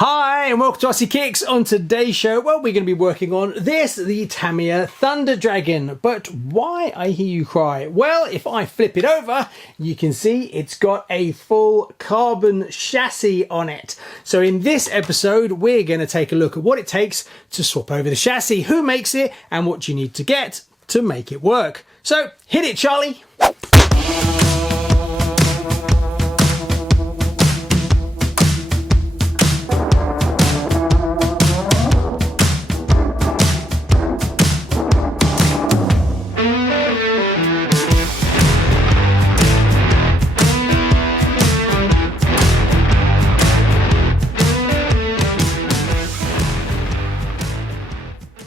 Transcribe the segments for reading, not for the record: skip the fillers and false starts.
Hi and welcome to RCKicks. On today's show, well, we're going to be working on the Tamiya Thunder Dragon. But why, I hear you cry? Well, if I flip it over, you can see it's got a full carbon chassis on it. So in this episode, we're going to take a look at what it takes to swap over the chassis, who makes it, and what you need to get to make it work. So hit it, Charlie.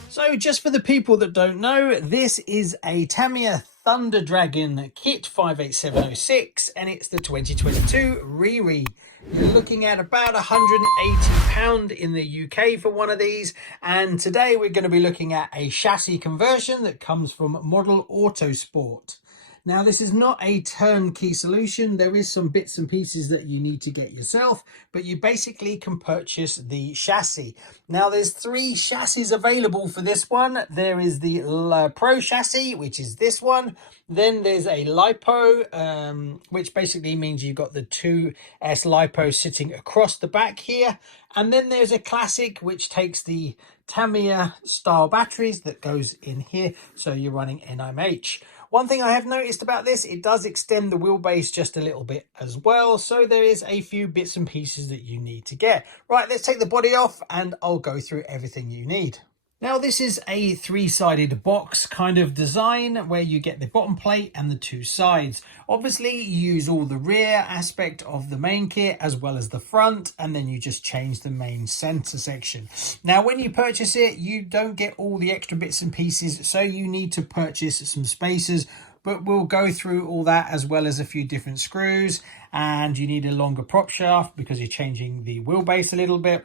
So just for the people that don't know, this is a Tamiya Thunder Dragon kit 58706 and it's the 2022 Riri. You're looking at about £180 in the UK for one of these, and today we're going to be looking at a chassis conversion that comes from Model Autosport. Now, this is not a turnkey solution. There is some bits and pieces that you need to get yourself, but you basically can purchase the chassis. Now, there's three chassis available for this one. There is the Pro chassis, which is this one. Then there's a LiPo, which basically means you've got the 2S LiPo sitting across the back here. And then there's a Classic, which takes the Tamiya style batteries that goes in here. So you're running NIMH. One thing I have noticed about this, it does extend the wheelbase just a little bit as well. So there is a few bits and pieces that you need to get. Right, let's take the body off and I'll go through everything you need. Now, this is a three-sided box kind of design where you get the bottom plate and the two sides. Obviously, you use all the rear aspect of the main kit as well as the front, and then you just change the main center section. Now, when you purchase it, you don't get all the extra bits and pieces, so you need to purchase some spacers, but we'll go through all that as well as a few different screws, and you need a longer prop shaft because you're changing the wheelbase a little bit.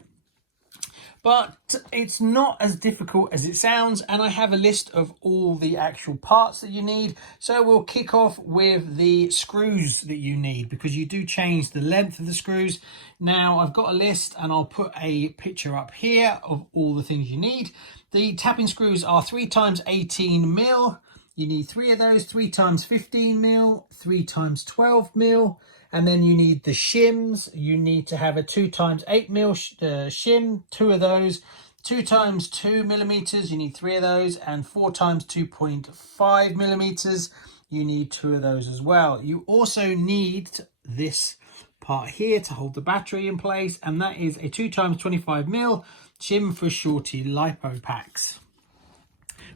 But it's not as difficult as it sounds, and I have a list of all the actual parts that you need. So we'll kick off with the screws that you need, because you do change the length of the screws. Now, I've got a list and I'll put a picture up here of all the things you need. The tapping screws are 3x18mm. You need 3 of those, 3x15mm, 3x12mm. And then you need the shims. You need to have a 2x8mm shim, 2 of those. 2x2mm, you need 3 of those. And 4x2.5mm, you need 2 of those as well. You also need this part here to hold the battery in place, and that is a 2x25mm shim for shorty lipo packs.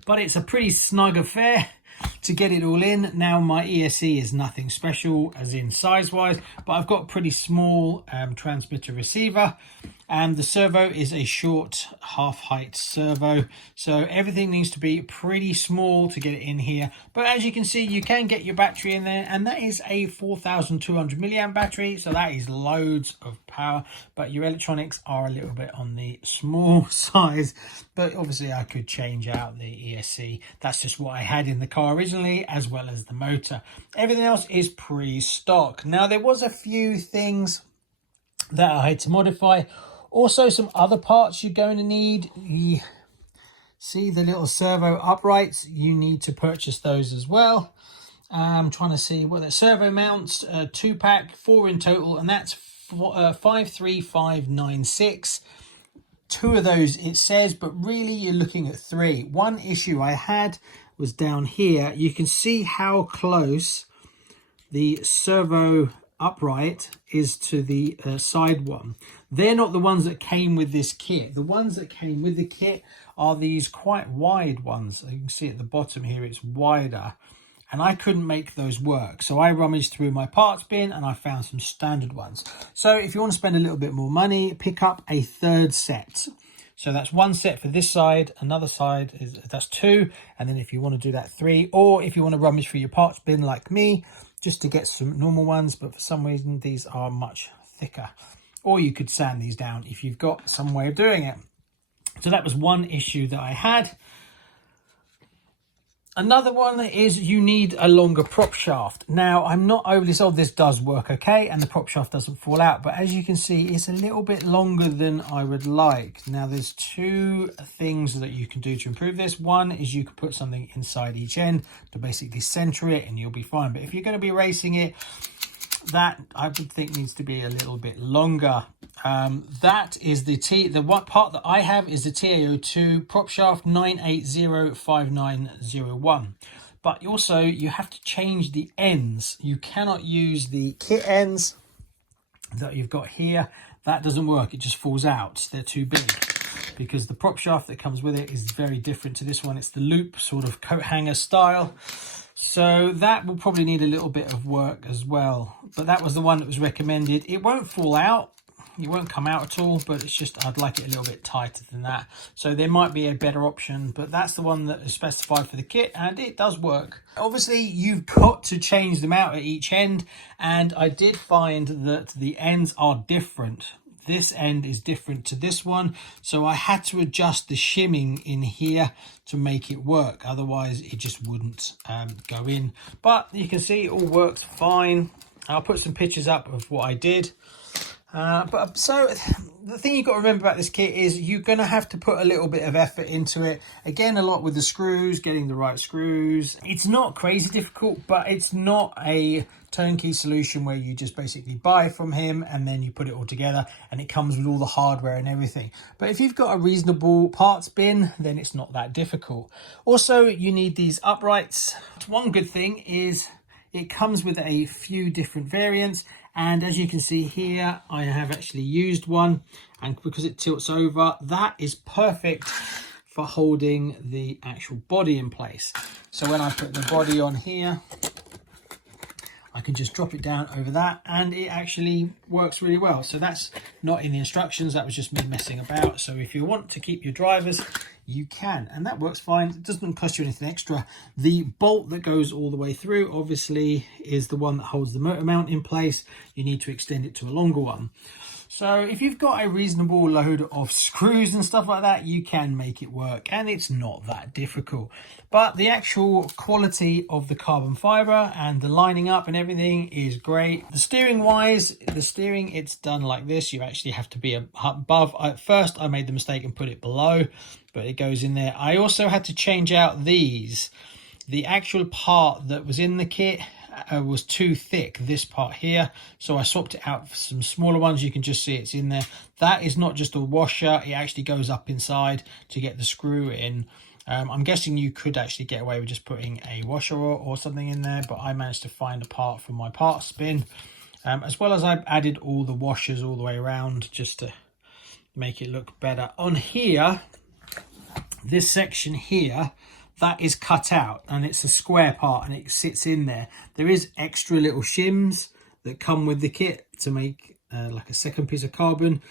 But it's a pretty snug affair to get it all in. Now, my ESC is nothing special as in size wise, but I've got pretty small transmitter receiver, and the servo is a short half height servo, so everything needs to be pretty small to get it in here. But as you can see, you can get your battery in there, and that is a 4200 milliamp battery, so that is loads of power. But your electronics are a little bit on the small size, but obviously I could change out the ESC. That's just what I had in the car originally, as well as the motor. Everything else is pretty stock. Now, there was a few things that I had to modify. Also, some other parts you're going to need. You see the little servo uprights, you need to purchase those as well. I'm trying to see what the servo mounts, 2-pack, 4 in total, and that's 53596. 2 of those it says, but really you're looking at 3. One issue I had was down here. You can see how close the servo upright is to the side one. They're not the ones that came with this kit. The ones that came with the kit are these quite wide ones. You can see at the bottom here it's wider, and I couldn't make those work, so I rummaged through my parts bin and I found some standard ones. So if you want to spend a little bit more money, pick up a 3rd set. So that's 1 set for this side, another side that's 2, and then if you want to do that, 3, or if you want to rummage through your parts bin like me, just to get some normal ones, but for some reason these are much thicker. Or you could sand these down if you've got some way of doing it. So that was one issue that I had. Another one is you need a longer prop shaft. Now, I'm not overly sold. This does work okay, and the prop shaft doesn't fall out. But as you can see, it's a little bit longer than I would like. Now, there's two things that you can do to improve this. One is you can put something inside each end to basically center it, and you'll be fine. But if you're going to be racing it, that I would think needs to be a little bit longer. That is the one part that I have is the TAO2 prop shaft 9805901. But also you have to change the ends. You cannot use the kit ends that you've got here. That doesn't work. It just falls out. They're too big, because the prop shaft that comes with it is very different to this one. It's the loop sort of coat hanger style. So that will probably need a little bit of work as well. But that was the one that was recommended. It won't fall out. It won't come out at all, but it's just I'd like it a little bit tighter than that. So there might be a better option, but that's the one that is specified for the kit, and it does work. Obviously, you've got to change them out at each end, and I did find that the ends are different. This end is different to this one, so I had to adjust the shimming in here to make it work. Otherwise, it just wouldn't go in. But you can see it all works fine. I'll put some pictures up of what I did. So the thing you've got to remember about this kit is you're going to have to put a little bit of effort into it. Again, a lot with the screws, getting the right screws. It's not crazy difficult, but it's not a turnkey solution where you just basically buy from him and then you put it all together and it comes with all the hardware and everything. But if you've got a reasonable parts bin, then it's not that difficult. Also, you need these uprights. One good thing is it comes with a few different variants, and as you can see here, I have actually used one, and because it tilts over, that is perfect for holding the actual body in place. So when I put the body on here, I can just drop it down over that, and it actually works really well. So that's not in the instructions, that was just me messing about. So if you want to keep your drivers, you can, and that works fine. It doesn't cost you anything extra. The bolt that goes all the way through obviously is the one that holds the motor mount in place. You need to extend it to a longer one. So if you've got a reasonable load of screws and stuff like that, you can make it work, and it's not that difficult. But the actual quality of the carbon fiber and the lining up and everything is great. The steering wise, it's done like this. You actually have to be above. At first I made the mistake and put it below, but it goes in there. I also had to change out these. The actual part that was in the kit was too thick, this part here, so I swapped it out for some smaller ones. You can just see it's in there. That is not just a washer, it actually goes up inside to get the screw in. I'm guessing you could actually get away with just putting a washer or something in there, but I managed to find a part from my parts bin, as well as I've added all the washers all the way around just to make it look better. On here, this section here, that is cut out, and it's a square part and it sits in there. There is extra little shims that come with the kit to make like a second piece of carbon.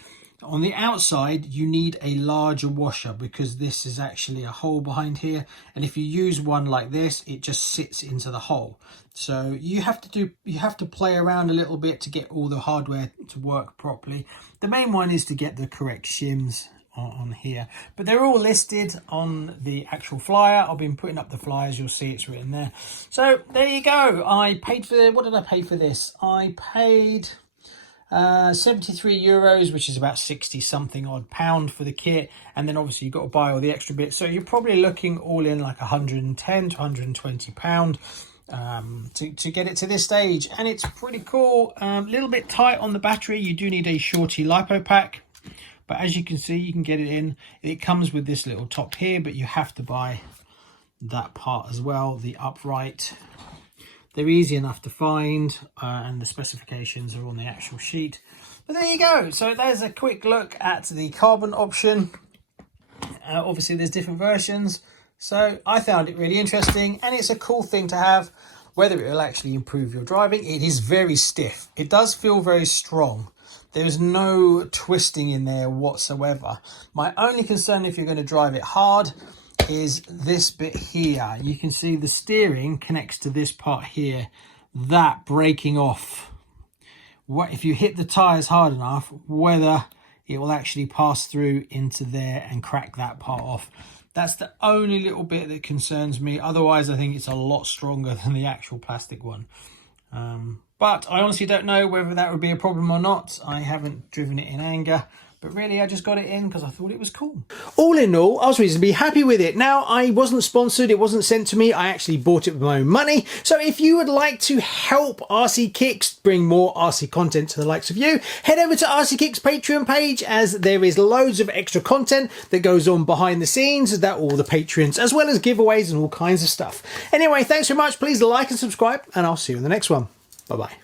On the outside, you need a larger washer because this is actually a hole behind here, and if you use one like this, it just sits into the hole. So you have to play around a little bit to get all the hardware to work properly. The main one is to get the correct shims on here, but they're all listed on the actual flyer. I've been putting up the flyers, you'll see it's written there. So there you go. I paid for, what did I pay for this? I paid 73 euros, which is about 60 something odd pound for the kit, and then obviously you've got to buy all the extra bits, so you're probably looking all in like 110 to 120 pound to get it to this stage. And it's pretty cool. A little bit tight on the battery. You do need a shorty lipo pack, but as you can see, you can get it in. It comes with this little top here, but you have to buy that part as well, the upright. They're easy enough to find, and the specifications are on the actual sheet. But there you go. So there's a quick look at the carbon option. Obviously, there's different versions. So I found it really interesting, and it's a cool thing to have. Whether it will actually improve your driving, it is very stiff. It does feel very strong. There's no twisting in there whatsoever. My only concern if you're going to drive it hard is this bit here. You can see the steering connects to this part here, that breaking off. What if you hit the tires hard enough, whether it will actually pass through into there and crack that part off. That's the only little bit that concerns me. Otherwise, I think it's a lot stronger than the actual plastic one. But I honestly don't know whether that would be a problem or not. I haven't driven it in anger, but really I just got it in because I thought it was cool. All in all, I was reasonably happy with it. Now, I wasn't sponsored, it wasn't sent to me, I actually bought it with my own money. So if you would like to help RCKicks bring more RC content to the likes of you, head over to RCKicks Patreon page, as there is loads of extra content that goes on behind the scenes, that all the patrons, as well as giveaways and all kinds of stuff. Anyway, thanks very much, please like and subscribe, and I'll see you in the next one. Bye-bye.